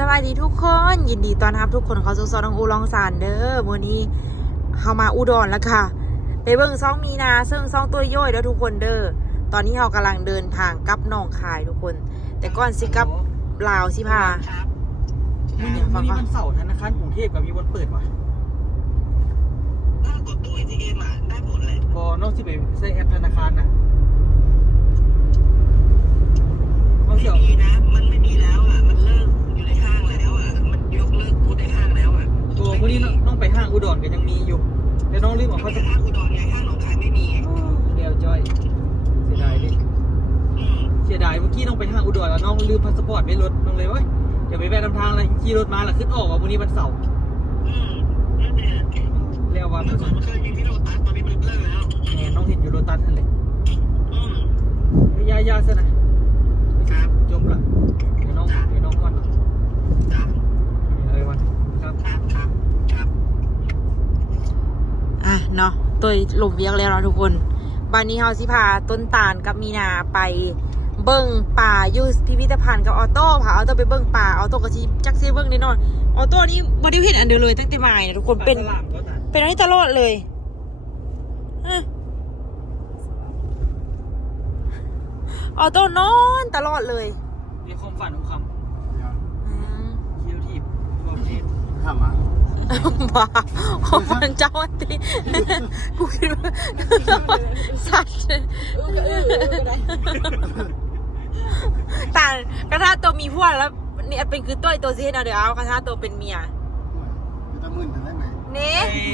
สวัสดีทุกคนยินดีต้อนรับทุกคนเข้าสู่ซอนองอูลองสารเด้อมื้อนี้เฮามาอุดรแล้วค่ะ ไปเบิ่งซ่องมีนาซึ่งซ่องตัวย่อยแล้วทุกคนเด้อตอนนี้เฮากำลังเดินทางกลับหนองคายทุกคน แต่ก่อนสิกลับลาวสิพาครับวันนี้วันนี้วันเสาร์ธนาคารกรุงเทพกับมีวันเปิดวะถ้ากดตู้ ATM อะได้ผลเลยบอนอกที่ไปใช้แอปธนาคารน่ะน้องไม่เสี่ยวมีนะ มันไม่มีแล้วอะ มันเลิก อยู่ในห้างแล้วอะ มันยกเลิกพูดในห้างแล้วอะตัววันนี้น้องน้องไปห้างอุดรก็ยังมีอยู่แต่น้องลืมเอามัพานสเป็นปอร์ห้างอุดรไงห้างหนองคายไม่มีไงตเดียวจอย เสียดายดิอืมเสียดายเมื่อกี้น้องไปห้างอุดรแล้วน้องลืมพาสปอร์ตไว้รถน้องเลยเว้ยเดี๋ยวไปแวะนำทางเลยขี่รถมาแล้วขึ้นออกว่าวันนี้วันเสาร์อืมนั่นแหละแล้วว่าเมื่อก่อนมันเคยมีที่โลตัสตอนนี้มันเลิกแล้ว แหมน้องเห็นอยู่โรตัสนั่นเลยอืมไม่ยายาซะนะครับ จบละเดี๋ยวน้องเดี๋ยวน้องก่อน จ้ะ เอ้ยวันครับ ครับครับครับ อะเนาะ ตัวลมเวียกแล้วเนาะทุกคนบันนี้เฮาสิพาต้นตาลกับมีนาไปเบิ่งป่าอยู่พิพิธภัณฑ์กับออโต้พาออโต้ไปเบิ่งป่าออโต้ก็สิจักสิเบิ่งแน่นอนออโต้นี่บ่ได้เห็นอันเดียวเลยตั้งแต่มาเนี่ยทุกคนเป็นปลาสลามก็ตามเป็นอันนี้ตลอดเลยอะออโต้นอนตลอดเลยเรียกความฝันของคอืมำเคียวทีบทั่วประเทศทำอะ บ้าของมันเจ้าอันตีกูคิดว่าสัตว์ต่างกระทะตัวมีพวกแล้วเนี่ยเป็นคือตัวตัวซีเนาะเดี๋ยวเอากระทะตัวเป็นเมียจะต้องมึนถึงได้ไหมเน่เอ้ย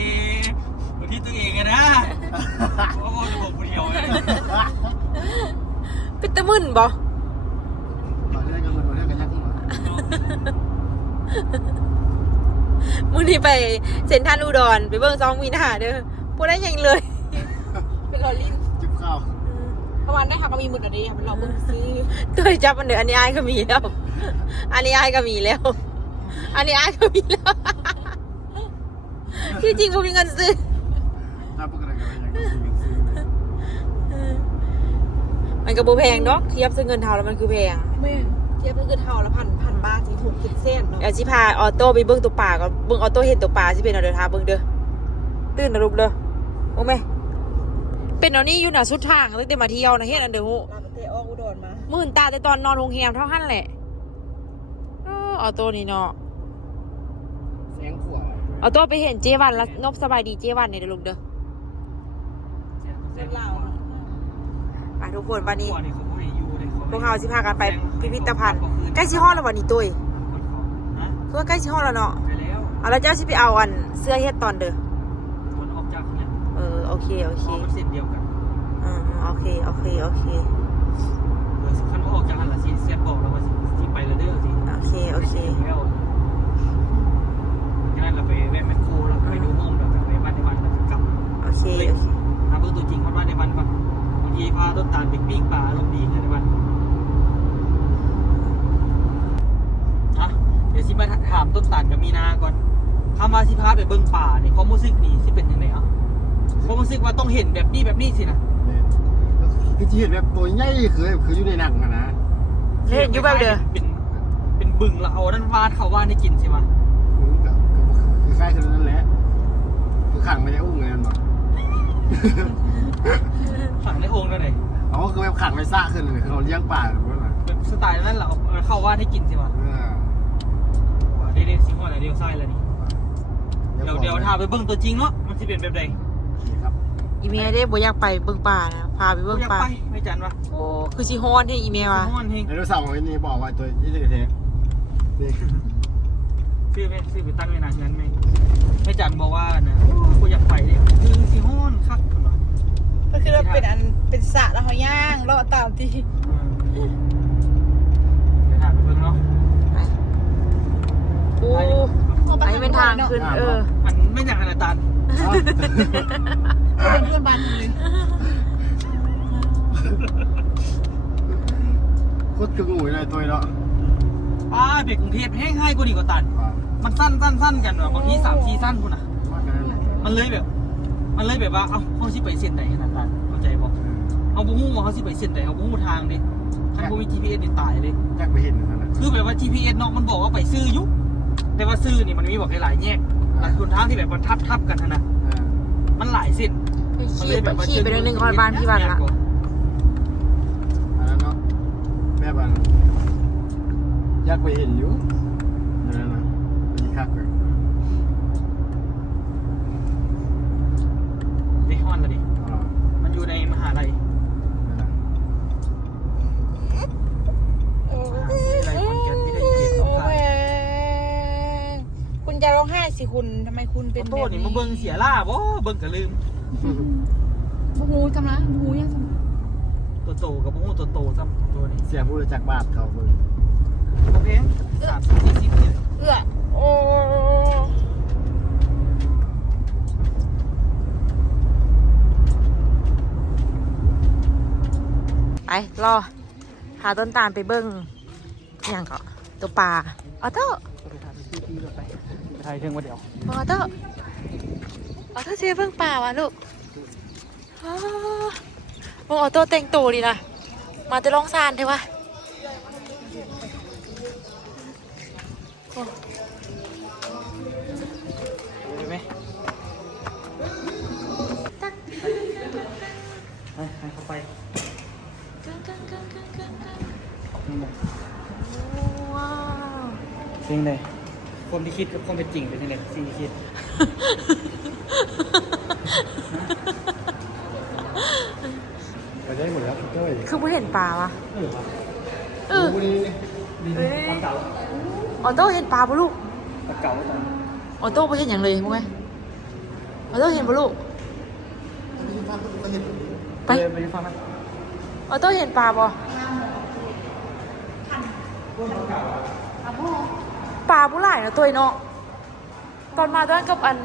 วันที่ตัวเองอะนะโอ้โหจะบอกคนเดียวเลยเป็นตะมึนบ่มาเรื่องกันมันมาเรื่องกันยักษ์มา มึงนี่ไปเซ็นทรัลอุดรไปเบิ่งซองมีนาเด้อพูดได้ยังเลย เป็นลอลินจิบข้าวประมาณได้ค่ะก็มีหมึกอันนี้ค่ะมันเราเพิ่งซื้อตัวจับมันเด้ออันนี้อายก็มีแล้ว อันนี้อายก็มีแล้ว อันนี้อายก็มีแล้วที่จริงผมมีเงินซื้อถ้าปกติกันยังยังซื้อเลยมันก็บ่แพงเนาะเทียบซื้อเงินเท่าแล้วมันคือแพงไม่เทียบก็คือเท่าละพันพันบาทที่ถูกคิดเส้นเนาะเดี๋ยวสิพาออโต้ไปเบิ่งตัวป่าก่อนเบิ่งออโต้เห็นตัวป่าสิเป็นเอาเดี๋ยวทาเบิ่งเด้อตื่นนะลูกเด้อโอ้แม่เป็นเอานี่อยู่น่ะสุดทางตั้งแต่มาเที่ยวนะเฮ็ดอันเด้อโหเราไปเตะออกอุดรมามื่นตาแต่ตอนนอนโรงแรมเท่าหันแหละอ้อออโต้นี่เนาะแสงขวาออโต้ไปเห็นเจวันแล้วนบสบายดีเจวันเนี่ยเด้อลูกเด้อเส้นลาวไปทุกคนวันนี้หัวเนี่ยเขาไม่ให้อยู่เลยพ วกเราสิพากันไปพิพิธภัณฑ์ใกล้ชิฮอดแล้ววันนี้ตุ้ยฮะคือว่าใกล้ชิฮอดแล้วเนาะไปแล้วเอาแล้วเจ้าสิไปเอาอันเสื้อเฮ็ดตอนเด้อมันออกจากเนี่ยเออโอเคโอพเคอมันเส้นเดียวกันอืมโอเคโอเคโอเคเออขั้นว่าออกจากหันละสีเสียบบอกเราว่าสิ เห็นแบบนี้แบบนี้สินะคือที่เห็นแบบตัวใหญ่คือคืออยู่ในหนังอะนะเล่นอยู่แบบเด้อเป็นเป็นบึงแล้วเอานั่นวาดเขาวาดให้กินใช่ไหมคือใกล้คือนั่นแหละคือขังไม่ได้อุ้งเลยมันบอกฝังในโอ่งนั่นเลยอ๋อคือแบบขังไม่ซ่าขึ้นเลยคือเราเลี้ยงป่าหรือว่าอะไรเป็นสไตล์นั้นแหละเอาเข้าวาดให้กินใช่ไหมเออเดี๋ยวเดี๋ยวสิงห์อะไรเดี๋ยวไส้แล้วนี่เดี๋ยวเดี๋ยวถ้าไปเบิ่งตัวจริงเนาะมันจะเป็นแบบใดครับ อีเมลได้บ่อยากไปเบิ่งป่านะพาไปเบิ่งอยากป่าไปไม่จันวะโอ้คือสิฮอนให้อีเมลว่ะห้อนเฮงไดโนเสาร์ไอ้นี่บอกว่าตัวยี่สิบเทนี่ซื้อไปซื้อไปตั้งไว้นานงั้นไหมไม่จันบอกว่านะกูอยากไปเลยคือสิห้อนคักคุณวะก็คือเราเป็นอันเป็นสระแล้วเขาย่างเลาะตามที่เดี๋ยวถามไปเบิ่งเนาะโอ้อันนี้เป็นทางขึ้นเออ มันไม่อยากขนาดตัน เป็นเพื่อนบ้านเลยโคตรกระงูเลยตัวเนาะป้าเด็กกรุงเทพแห้งให้กูดีกว่าตัน มันสั้นสั้นสั้นกันว่ะบางทีสามทีสั้นคุณอะมันเลยแบบ มันเลยแบบว่า เอ้าเขาสิไปเส้นไหนขนาดนั้นเข้าใจบอกเอาบุ้งว่าเขาสิไปเส้นไหนเอาบุ้งทางดิคันบ่มี GPS นี่ตายเลย อยากไปเห็นนั่นน่ะคือแบบว่า GPS เนาะมันบอกว่าไปซื้ออยุแต่ว่าซื้อนี่มันมีบอกหลายๆแยกหลายคนทางที่แบบมันทับทับๆกันหั้นนะเออมันหลายเส้น คือขี่ไปขี่ไปเรื่องหนึงคอยบ้านพี่บ้านละอันนั้นเนาะแม่บันอยากไปเห็นอยู่นั่นน่ะมีคักเลยไอ้ฮอนละดิอ๋อมันอยู่ในมหาลัยนั่นน่ะมหาวิทยาลัยขอนแก่นวิทยาเขตสงโอ้ขลายคุณจะร้องไห้สิคุณทำไมคุณเป็นโต้นี่มาเบิ่งเสียล่าบ่เบิ่งก็ลืม บูฮูทำไรบูฮูยังทำตัวโตกับบ่ฮู้ตัวโตซ้ำตัวนี้เสียผู้รู้จักบาทเขาเบิ่งบ่แพง30 40นี่เอื้อโอ้ไปรอหาต้นตาลไปเบิ้งอหย่างก็ตัวปลาออโต้ไปทำที่ที่รถไปไปถ่ายเรื่องว่าเดี๋ยวออโต้ ออโต้เชียเบิ้งปลาวะลูกอ้าวมึงออโต้แต่งตัวดีนะมาจะลองซานเถอะวะโอ้ไปไหมไปให้เข้าไปกึ่งกึ่งกึ่งกึ่งกึ่งกึ่งนี่นะว้าวจริงเลย ความที่คิดกับความเป็นจริงเป็นยังไงสิ่งที่คิดไปได้หมดแล้วเจ้ยคือไม่เห็นปลาวะเออครับเออดูนี่นี่เอ้ยปลาเก๋าออโต้เห็นปลาปะลูกปลาเก๋าตอนออโต้ไม่เห็นอย่างเลยมั้งไหมออโต้เห็นปะลูกไปเดินไปฟังนะออโต้เห็นปลาปะปลา ผู้หลายนะตัวเนาะตอนมาตอนนั้นกับอัน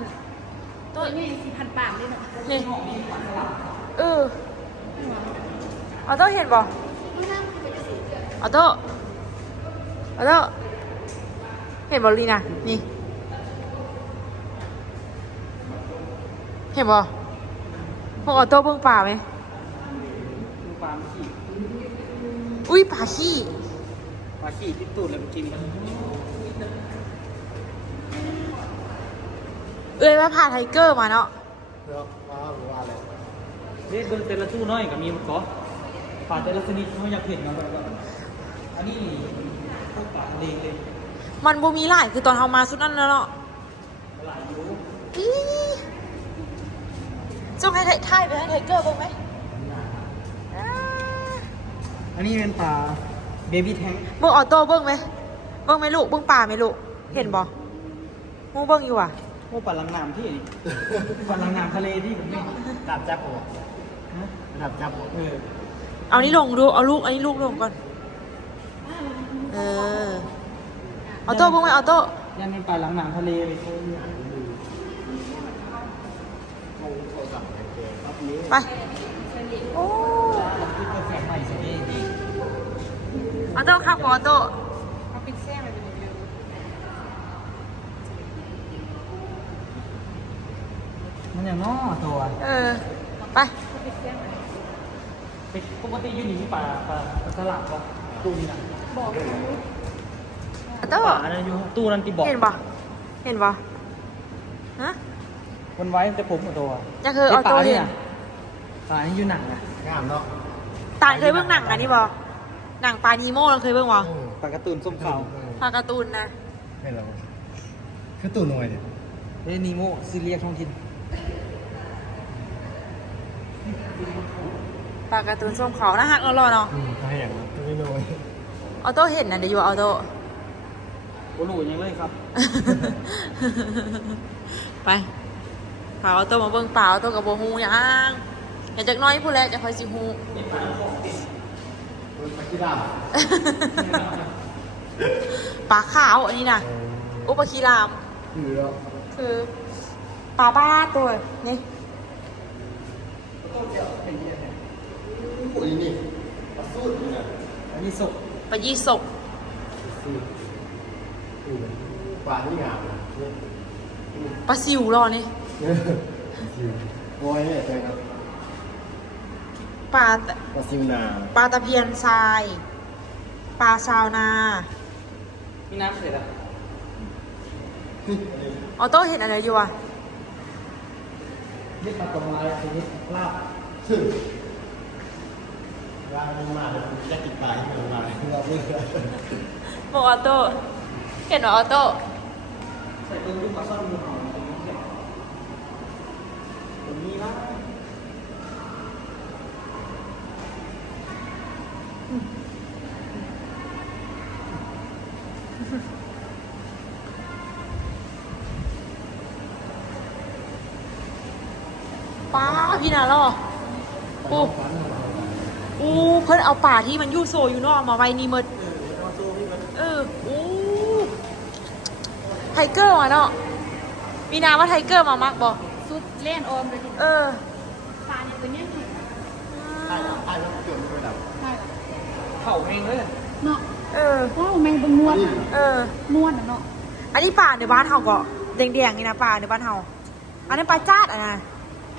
ตัวนี้สี่พันปากเลยเนาะนี่เออออโต้เห็นปะออโต้ออโต้เห็นบอลลีนะนี่ เห็นปะพวกออโต้เบิ่งปลาไหมดูปลาเมื่อกี้อุ้ยปลาขี้ปลาขี้ที่ตูดเลยเมื่อกี้นี่ เอ้ยว่าพาไทเกอร์มาเนาะแล้วว้าวว่าอะไรเด็กเบิ่งแต่ละตู้น้อยกับมีมันก็ปลาแต่ละชนิดเขาอยากเห็นเนาะแบบว่าอันนี้พวกปลาทะเลเลยมันบ่มีหลายคือตอนเฮามาสุดนั่นแล้วเนาะหลายอยู่อี๋จงให้ไทถ่ายไปให้ไทเกอร์เบิ่งไหมอ่าอันนี้เป็นปลาเบบี้แทงเบิ่งออโต้เบิ่งไหมเบิ่งไหมลูกเบิ่งป่าไหมลูกเห็นบ่มูเบิ่งอยู่อะ พวกปลาลังน้ำที่นี่ปลาลังน้ำทะเลที่ผมนี่ดับจับหัวฮะดับจับหัวเออเอานี่ลงดู เอาลูกอันนี้ลูกลงก่อน เออออโต้เบิ่งไหมออโต้ยันเป็นปลาลังน้ำทะเลเลยไป โอ้ออโต้ครับออโต้ เอาปิดแซ่มาดู มันอย่างน้อตัวเออ ไป ปกติอยูนี่มีปลาปลาปลาสลัดปะตู้นี้นะออโต้ปลาอันนั้นอยู่ตู้นั้นที่บอกเห็นบ่เห็นบ่ฮะมันไว้แต่ผมกับตัวจะคือออโต้เห็นปลานี่อยู่หนังนะงามเนาะตาลเคยเบิ่งหนังอันนี้บ่หนังปลานีโม่เราเคยเบิ่งบ่ปลาการ์ตูนส้มขาวปลาการ์ตูนนะ ให้เราคือตัวหน่วยเนี่ย เรนีโมซีเรียท้องถิ่น ปลาการ์ตูนส้มขาวน่าฮักเรารอเนาะอืมให้อย่างนั้นตัวหน่วยออโต้เห็นนะเดี๋ยวอยู่ออโต้ โอ้โหยังเลยครับ ไปพาออโต้มาเบิ่งปลาออโต้กับโบฮูยังอยากจากน้อยผู้แรกจะคอยสิฮูตัวปลาขี้ดาปลาขาวอันนี้นะอุปคีราม คือแล้วคือ ปลาบ้าตัวนี่โอ้ยนี่ปลาสูดนี่นะอันนี้ศพปลายี่สกสูดอืมปลาที่งามนะนี่ปลาซิวรอนี่เนี่ยซิวโอ้ยเนี่ยใจครับปลาปลาซิวนาปลาตะเพียนทรายปลาชาวนา มีน้ำเสร็จแล้วออโต้เห็นอะไรอยู่อะ นี่ปลาตรงลายทีนี้ลาบว่ามันมาเลยอยากกินปลาที่มันมาเราไม่เคยบอกออโต้เห็นเหรอออโต้ใส่ตัวลูกปลาซ่อนมือหอมตรงนี้เกี่ยวผม พี่นาหรอโอ้โอ้เพิ่นเอาป่าที่มันอยู่โซอยู่นอกมาไว้นี่หมดเออโอ้ไทเกอร์มาเนาะมีนาว่าไทเกอร์มามักบอกสุดเล่นออมเลยเออปลาเนี่ยตัวเนี้ยใช่ใช่แล้วเกิดไม่ดับใช่เผาเองเลยเนาะเออว้าวแมงเป็นนวดอะเออนวดอะเนาะอันนี้ป่าในบ้านเฮาก็แดงๆนี่นะป่าในบ้านเฮาอันนั้นปลาจาดอะนะ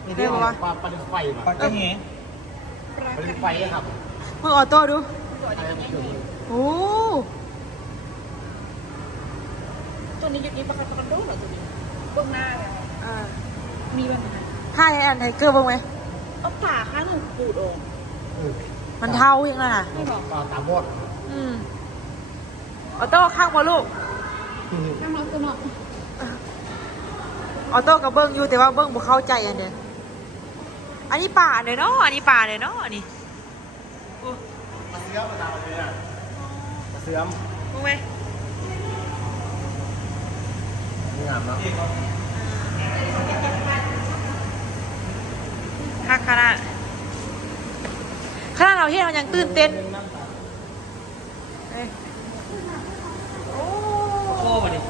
นี่เรียกว่าปลาปลาไฟปลาปกระเหงลาไฟครับมึงออโต้ดูอะไรมันเกิดโอ้ตัวนี้อยู่นี่ปลากระโดดเหรอตัวนี้เบื้องหน้าเลยเออมีแบบไหนให้อันไทเกอร์บ้างไหมเอาป่าข้างหนึ่งปูดออกมันเท่ายังไงน่ะไม่บอกปลาตาบอดอืมออโต้ข้างบอลูกข้างเราตัวเนาะออโต้กับเบิ้งอยู่แต่ว่าเบิ้งบ่เข้าใจอันเดีย อันนี้ป่าเนยเนาะ อันนี้ป่าเนยเนาะอันนี้อู้ปลาเสือมปลาดาวเลยอะปลาเสือมมึงไหมงามเนาะคักขนาดขนาดเราเห็นเรายังตื่นเต้นเอ้ยโอ้โอ้มาดิ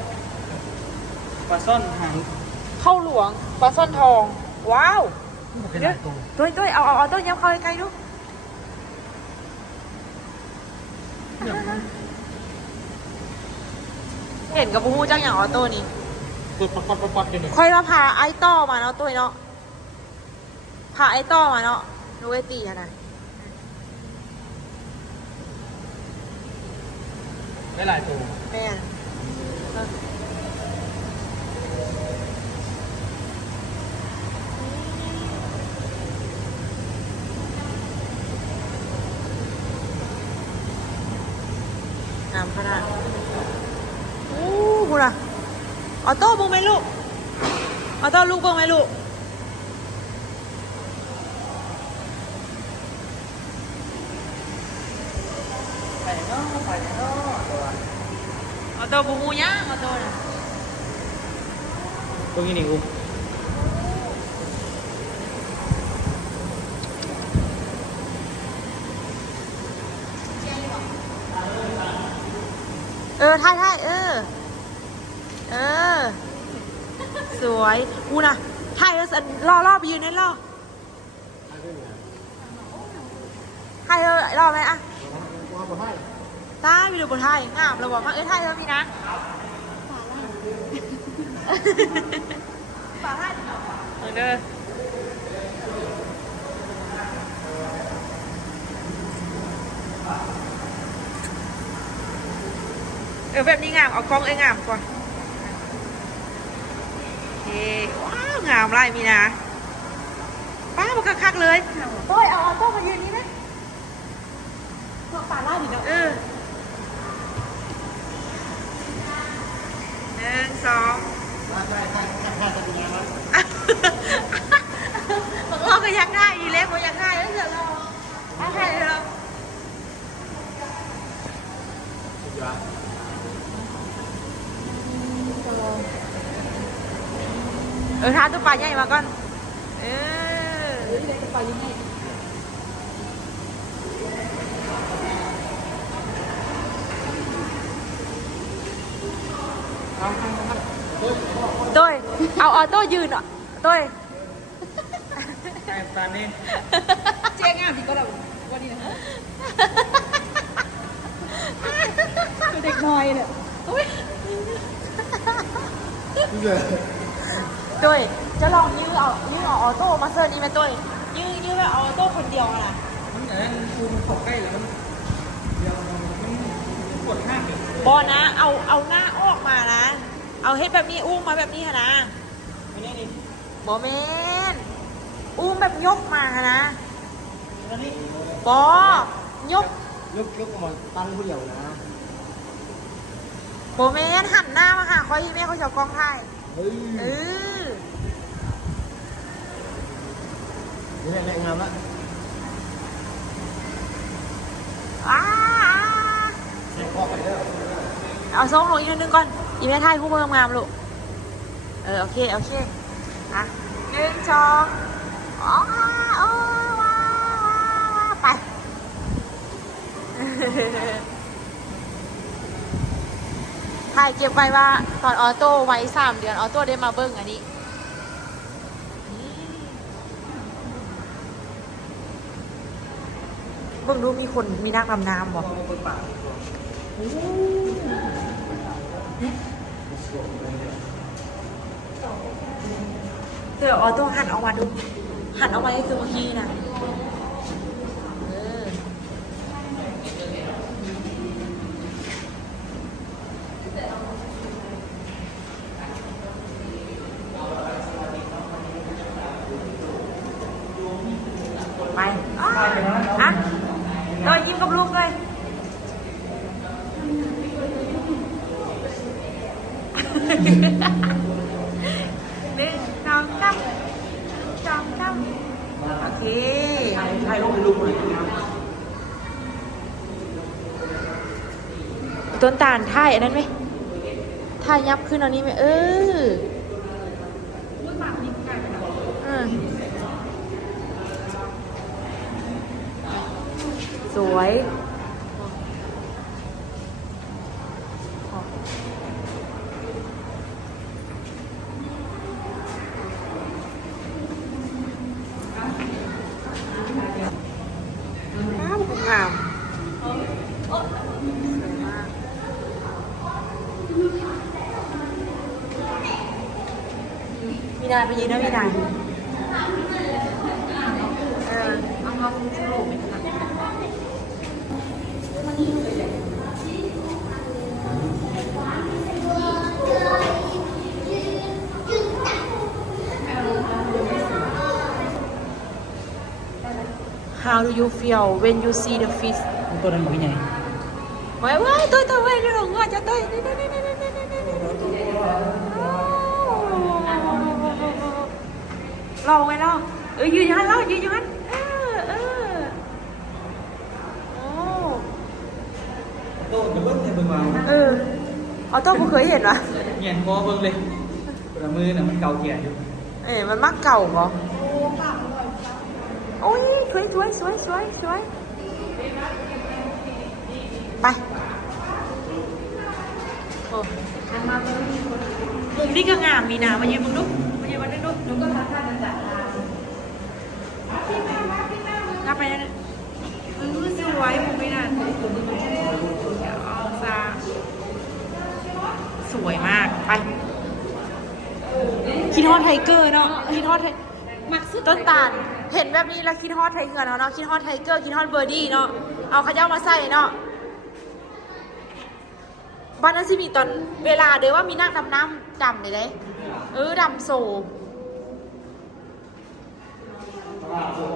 ปลาซ่อนหางเข้าหลวงปลาซ่อนทอง ว้าว เดี๋ยวตัวด้วยด้วยเอาเอาเอาต้นย้ำเข้าใกล้ๆดูเห็นกับพูจังอย่างออโต้นี่ตัวปักปักปักปักเดี๋ยวนี้ค่อยมาพาไอ้ต้อมาเนาะตัวเนาะพาไอ้ต้อมาเนาะดูไอ้ตีอะนะได้หลายตัวแม่นเอองามขนาดโอ้กูน่ะ ออโต้เบิ่งไหมลูก ออโต้ลูกเบิ่งไหมลูก ไปเนาะไปเนาะตัวออโต้บูฮูย่างออโต้น่ะตรงนี้นี่กูเออถ่ายถ่ายเออเออ ส วยกูน่ะถ่ายแล้วสันรอรอบยืนนั่นรอถ่ายเออรอไหมอะว่าบ่ให้ตามีดูบนถ่ายงามเราบอกว่าเอ้ยถ่ายเออพี่นะเออเด้อเออแบบนี้งาม เอากล้องเอ้ยงามกว่าโอเค ว้าวงามไรมีนะป้ามันคักๆเลยโอ้ยเอาเอาโต้มายืนนี่ไหมพวกปลาล่าดิเนาะเออหนึ่งสองใช่ใช่ใช่ใช่จะเป็นยังไงวะบอกเราก็อยากได้อีเล็กก็อยากได้แล้วเดี๋ยวเราเอาให้เรา เออท้าตัวปลาใหญ่มาก่อน เออเฮ้ยเด็กปลายังไงตัวเอาเอาโต้ยืนอะตัวไอ้ปลานี่เจ๊งามที่ก็แบ บวันนี้นะคือเด็กน้อยเนี่ยอุ้ยเกิดตัวจะลองยื้อเอายื้อเอาออโต้มาเซอร์นี้ไหมตัวยื้อยื้อแบบเอาออโต้คนเดียวอะนะมันอย่างนั้นคือมันตกใกล้แล้วมันเดี๋ยวมันกดห้ามเดี๋ยวบอนะ เอาเอาหน้าออกมานะ เอาเฮ็ดแบบนี้อุ้มมาแบบนี้ค่ะนะไม่ได้ดิบอแมนอุ้มแบบยกมาค่ะนะแล้วนี่บอยกยกยกมาตั้งผู้เดียวนะบอแมนหันหน้ามาหาคอยแม่เขาจะเอากล้องถ่ายเฮ้ยเออ นี่ แหละแรงงามละอาแรงคอไปเด้อเอาส่งลงอีกนิดนึงก่อน อีแม่ถ่ายคู่เมืองงามลูก เออ โอเค โอเค อะหนึ่งสองอ๋ออ๋อว้าวว้าไป ถ่ายเก็บไว้ว่า ตอนออโต้ไว้สามเดือน ออโต้ได้มาเบิ้งอันนี้ เบิ้งดูมีคนมีนักดำน้ำบอกเดี๋ยวออาต้หันออกมาดู หันออกมาให้คือเมื่อกี้นะเออ ไปอ้าวอะเออยิ้มกับลูกเลย หนึ่งสองสามสองสามโอเค ใช่ลูกเป็นลูกคนไหน ต้นตาลท่าย อันนั้นไหมท่ายับขึ้นอันนี้ไหมเออสวยอ้าวงามสวยมาก มีนาย ไปยืนนะมีนายเออเอาเขาสรุป How do you feel when you see the fish ตัวนั้นบอกยังไงไว้ไว้ตัวตัวไว้เรื่องว่าจะ เคยเห็นวะเงียนคอเบิ้งเลยแต่มือน่ะมันเก่าเกียร์อยู่เอ้ยมันมักเก่าเหรอโอ้ยสวยสวยสวยสวยสวยไปโอ้มุมนี้ก็งามมีนามายืนมึงดูมายืนมาดูดูดูก็ทักทายกันจ้ะรับไปนะเออสวยมุมนี้นะเดี๋ยวเอาซะส วยมาก ไป คิดฮอดไทเกอร์เนาะ คิดฮอดไทมักสุดต้นตาล เห็นแบบนี้แล้วคิดฮอดไทเกอร์เนาะเนาะ คิดฮอดไทเกอร์ คิดฮอดเบอร์ดี้เนาะ เอาขย้ามาใส่เนาะบ้านนั้นสิมีตอนเวลาเดี๋ยวว่ามีนักดำน้ำดำเลยเด้เออดำโซอู้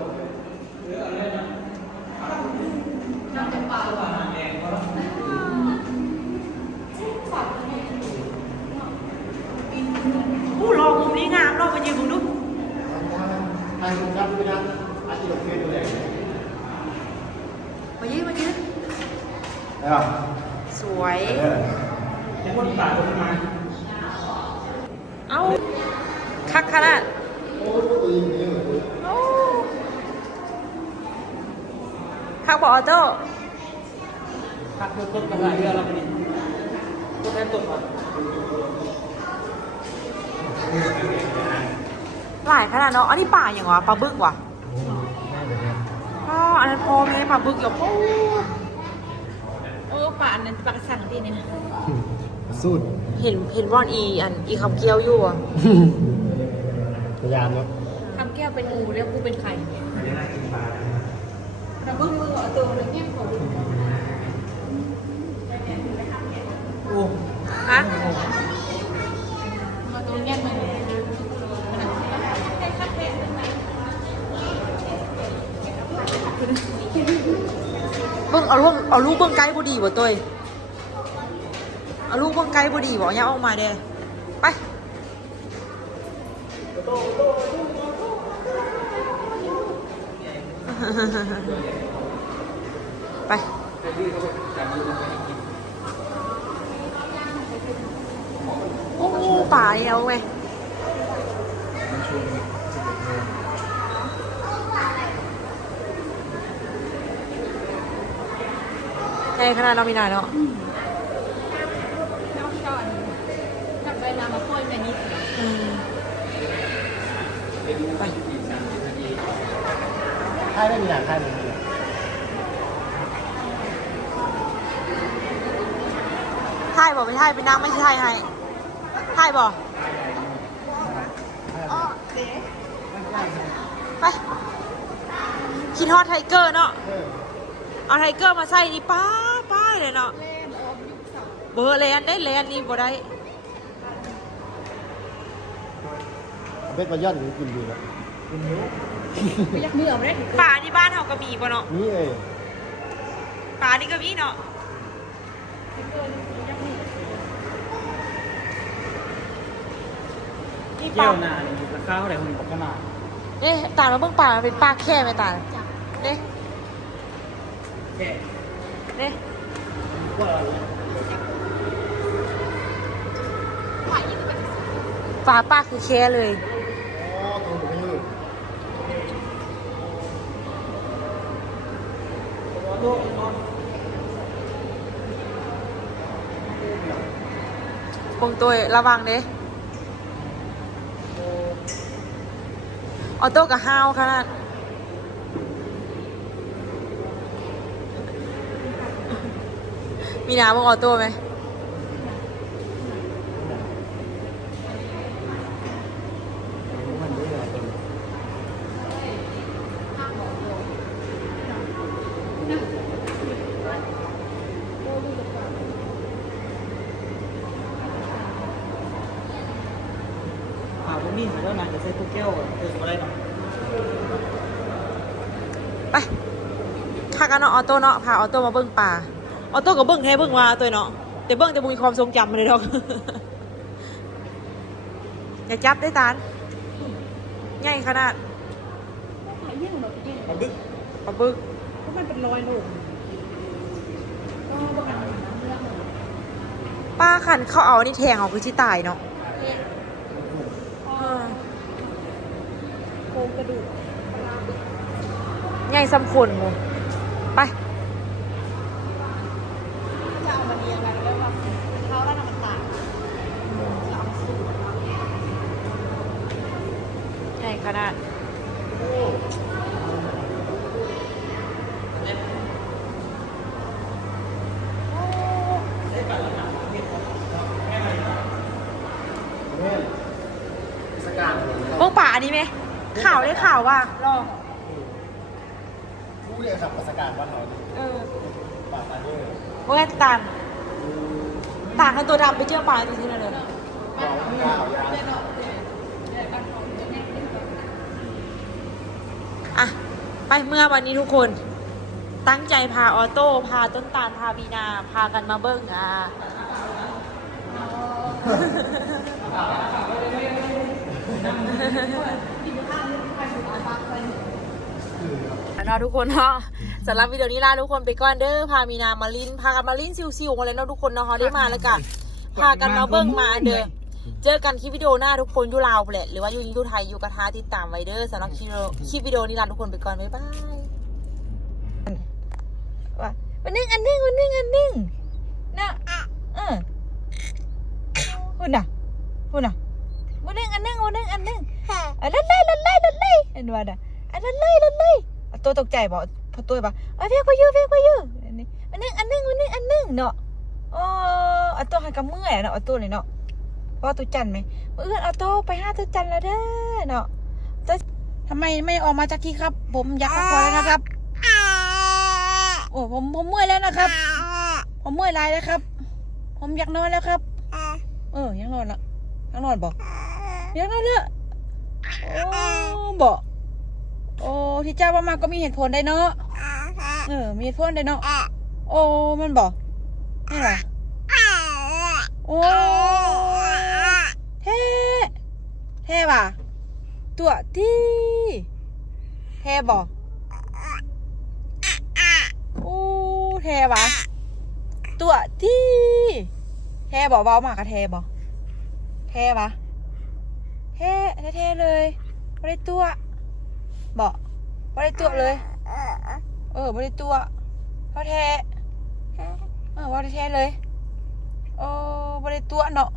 ลองมุมนี้งามลองมายืนมึงดูทางคุณครับพี่นะอาชีพเฟซดูแลมายืนมายืนได้ป่ะสวยเออแต่คนป่าลงมาเอ้าคักขนาดโอ้ตัวยิงนี่เหมือนโอ้คักบอกออโต้พักเบิ้งต้นกระไรเรือเราไปนี่ต้นแทนต้นก่อน หลายขนาดเนาะ อันนี้ป่าอย่างวะปลาบึกวะอ๋ออันนั้นพอไหมปลาบึกอยู่ปูโอ้ป่านนั้นปากสั่งที่นี่นะสูตรเห็นเห็นบอนอีอันอีคำเกี้ยวอยู่อะพยายามเนาะคำแก้วเป็นงูแล้วกูเป็นไข่เราเพิ่งมือเอาตัวเลยแง่ขอดูอ้ฮะ มาตรงแง่มือ เบิ่งเอาลูกเอาลูกเบิ่งไกด์บ่ดีบ่ตัวเอาลูกเบิ่งไกด์บ่ดีบ่อย่าเอาออกมาเด้ไปไปโอ้ป่าเนี่ยเอาไง ในขนาดเรามีหนายเนาะน้องชอนจับไปนำมาพ่อยแม่นิดอืมไปค่ายไม่มีหนังค่ายไม่มีหนังถ่ายบอกไม่ถ่ายเป็นนางไม่ใช่ถ่ายให้ถ่ายบอกไปคิดฮอตไทเกอร์เนาะ เออเอาไทเกอร์มาใส่นี่ป้าป้ายเลยเนาะเล่นออมยุคสองเบอร์แลนได้แลนนี่บ่ได้เบ็ดมาย่อนกินดีแล้วไม่อยากมือเอาไม่ได้ถึงป่าที่บ้านเฮาก็มีบ่เนาะนี่เอ้ยป่านี่ก็มีเนาะนี่เกี่ป่ายวหน้านี่ราคาเท่าไหร่คุณบอกกันมาเนี่ยตาเราเบิ่งป่ามันเป็นป่าแค่ไหมตาเนี่ยแค่ เนี่ยว่าฝ่ายยิ่งเป็นป่าป้าคือแค่เลยอ๋อตรงนี้คงตัวระวังเด้ออโต้กับฮาวขนาด มีน้ำบ้างออโต้ไหมมันไม่ได้เป็นอ่าพวกนี้แล้วนะจะใส่ตัวแก้วเติมอะไรเนาะไปขากันเนาะออโต้เนาะพาออโต้มาเบิ้งป่า ออโต้กับเบิ้งแท้เบิ้งมาตัวเนาะแต่เบิ้งแต่บุมีความทรงจำมาเลยดอก อย่าจับได้ตาลใหญ่ขนาดฝ่ายยิ่งแบบยิ่งเอาบึกปลาบึกเพราะมันเป็นรอยหนุ่มก็ประมาณน้ำเลือดหนุ่มป้าขันเขาเอาอันนี่แทงเอาคือชิตายเนาะเละเออโครงกระดูกใหญ่สำคนหมูไป จะเอามาเรียงกันแล้วแบบเขาแล้วนำมันต่าง ใหญ่ขนาด เนี่ยสกัด เบิ้งป่า อันนี้ไหมข่าวเลยข่าวว่ะรอผู้เรียกขับสกัดว่าเขาเออปากตาด้วยเมื่อตานต่างกันตัวดำไปเจอป่าตัวที่นั่นเลยบอกยาวยาวอะไปเมื่อวันนี้ทุกคน ตั้งใจพาออโต้ พาต้นตาล พาบีนา พากันมาเบิ้งอะ เนาะทุกคนเนาะสำหรับวิดีโอนี้ลาทุกคนไปก่อนเด้อพามีนามาลินพากันมาลินซิวๆกันเลยเนาะทุกคนเนาะเขาได้มาแล้วกันพากันมาเบิ้งมาเด้อเจอกันคลิปวิดีโอหน้าทุกคนยูลาวแหละหรือว่าอยู่ยูไทยยูกระทาติดตามไว้เด้อสำหรับคลิปวิดีโอคลิปวิดีโอนี้ลาทุกคนไปก่อนบ๊ายบายว่าวันนึงอันนึงวันนึงอันนึงนะเออคุณน่ะคุณน่ะ วันหนึงอันหนึงวันหนึงอันหนึงอะลันไล่ลันไล่ลันไล่เห็นว่าน่ะอะลันไล่ลันไล่อะตัวตกใจบอกพอตัวบอกอะเพียกไปยื้อเพียกไปยื้ออันนี้อันหนึงอันหนึงวันหนึงอันหนึงเนาะอ๋ออะตัวหันกับเมื่อยเนาะอะตัวนี่เนาะว่าตุจันไหมเอื้อนเอาโต้ไปห้าตุจันแล้วเด้อเนาะตุทำไมไม่ออกมาจากที่ครับ ผมอยากพักผ่อนแล้วนะครับโอ้ผมผมเมื่อยแล้วนะครับ ผมเมื่อยหลายแล้วครับ ผมอยากนอนแล้วครับ เอออยากนอนละอยากนอนบอก อยากนอนละโอ้บอกโอ้ที่เจ้าว่ามาก็มีเหตุผลได้เนาะเออมีเหตุผลได้เนาะโอ้มันบอกนี่หรอโอ้เท่เท่ว่ะตัวที่เท่บอกโอ้เท่ว่ะตัวที่เท่บอกเบามากกับเท่บอกเท่ปะ เท่เท่เลยไม่ได้ตัวบอกไม่ได้ตัวเลย เออไม่ได้ตัวเพราะแท้เออว่าแท้เลยโอ้ไม่ได้ตัวเนาะ